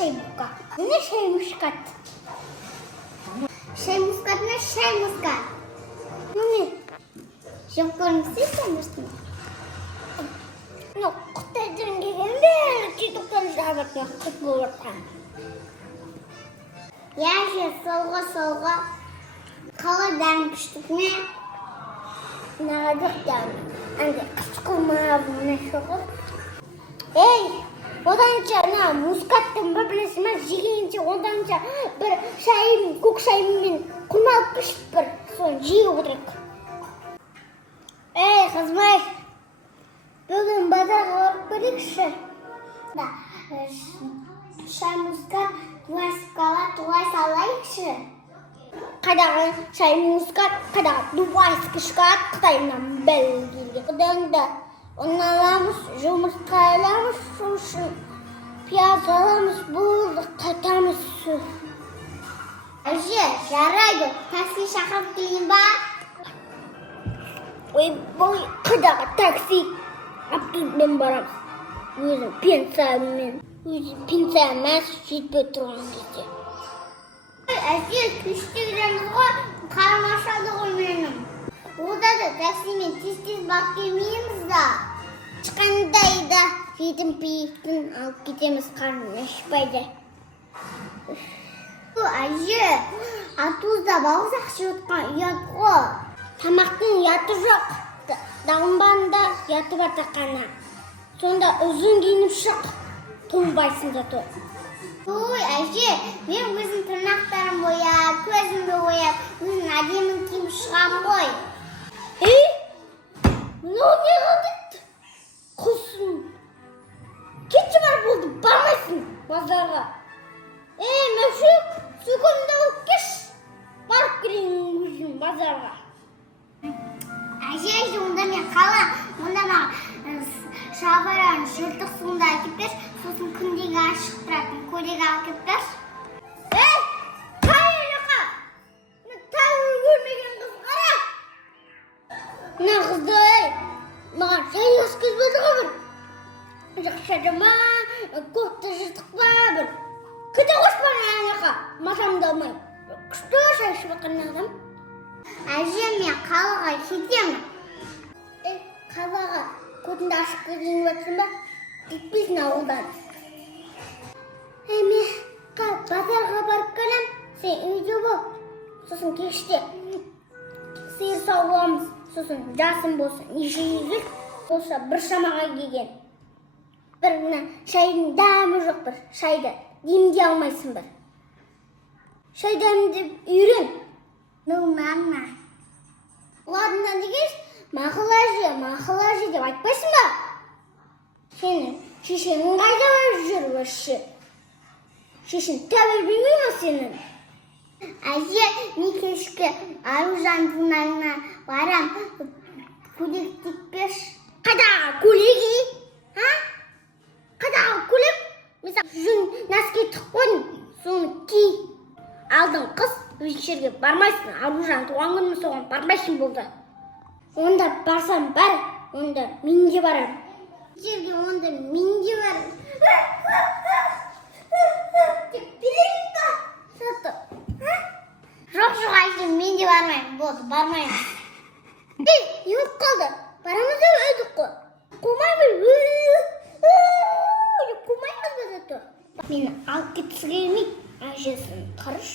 шаймушка. Міне шаймушкат. Шаймушкатына шаймушкат. Міне. Жеп көрмесей шаймушкат. Қытайдан келгенде титықтан жабатына қып болып жатқан. Яже солға қалай дәм күштікіне нағадық дәм. Әнде қышқылмап мұны шоғып. Ей, оданша мускаттың бір білесімен жегенше оданша бір шайым, көк шайыммен құмалып пішіп бір соны жей отырық. Ей, қызмай, бүгін базарға барып көрейікші. Шай мускат, туай скала, туай салайықшы. Қайдағы шай мускат, қайдағы туай скышкат, Қытайынан бәлгелген. Одан оны аламыз, жұмыртқа аламыз, сосын пияз аламыз, болды қайтамыз. Әже, жарайды, такси шақырып келейін ба? Ой, қайдағы такси? Автобуспен барамыз. Өзім пенсиямен жетпей тұрған кезде. Әже, күшті кіреміз ғой, қармашады ғой менің. Ода да таксимен тез-тез барып келмейміз да. Ешқандай да жетім пейіктін алып кетеміз қарным ашпайды. Әже, автобуста балғызақ жеотқан ұят ғой. Тамақтың ұяты жоқ. Дағымбанда ұяты бар тақана. Сонда ұзын киініп шық, тоңбайсың зато. Ой, әже, мен өзім тырнақтарым бояп, көзімді бояп, өзім әдемін киіп шығам ғой. Ей, мынау не қалды? Құлсын. Кетші бар болды, бармайсың базарға. Ей, мәшік, сүкімді алып кеш. Барып келейін өзім базарға. Әже, онда мен қала, онда маған шабаран жыртық суында әкеп берші, сосын күндегі ашық тұратын көрегі әкеп берші. Ей, қай жаққа? Тағы көрмеген қыз қара. Мына қызды, маған шай өскізбеді ғой бір. Жақшады ма, көкті жыртық па бір. Кіде қош бар аяққа, матамды алмай. Күшті шай ішіп жатқан адам. Әже, мен қалаға кетемін. Қалаға көтінді ашық көзін өтсін ба? Кетпейсің ауылдан. Мен базарға барып келем, сен үйде бол. Сосын кеште сиыр сауамыз, сосын жасым болсын, неше езіл болса бір шамаға келген. Бір шайдың дәмі жоқ бір шайды демде алмайсың бір. Шай дәмді үйрен. Мама. Ладно дегеш, мақыл әже деп айтпайсың ба? Сені шешенің қайда жүр өші? Шешен тәбір білмей ма сенің? Әже, мен кешкі Аружан журналына барам, көлек текпеш. Қайдағы көлегі? Қайдағы көлек? Mesela жүн нәске тұқ қойдың, соны ки. Алдың қыз, вечерге бармайсың, Аружан туған күні соған бармайсың болды. Онда барсам бар, онда мен де барам. Жерге онда мен де барам. Білейін ба? Жоқ, әже, мен де бармайым. Болды, бармайым. Ей, еуіп қалды. Барамыз да өйдік қой. Қумаймыз. Қумаймыз ба зато? Мені алып кетсі келмейді. Әжесін қарыш.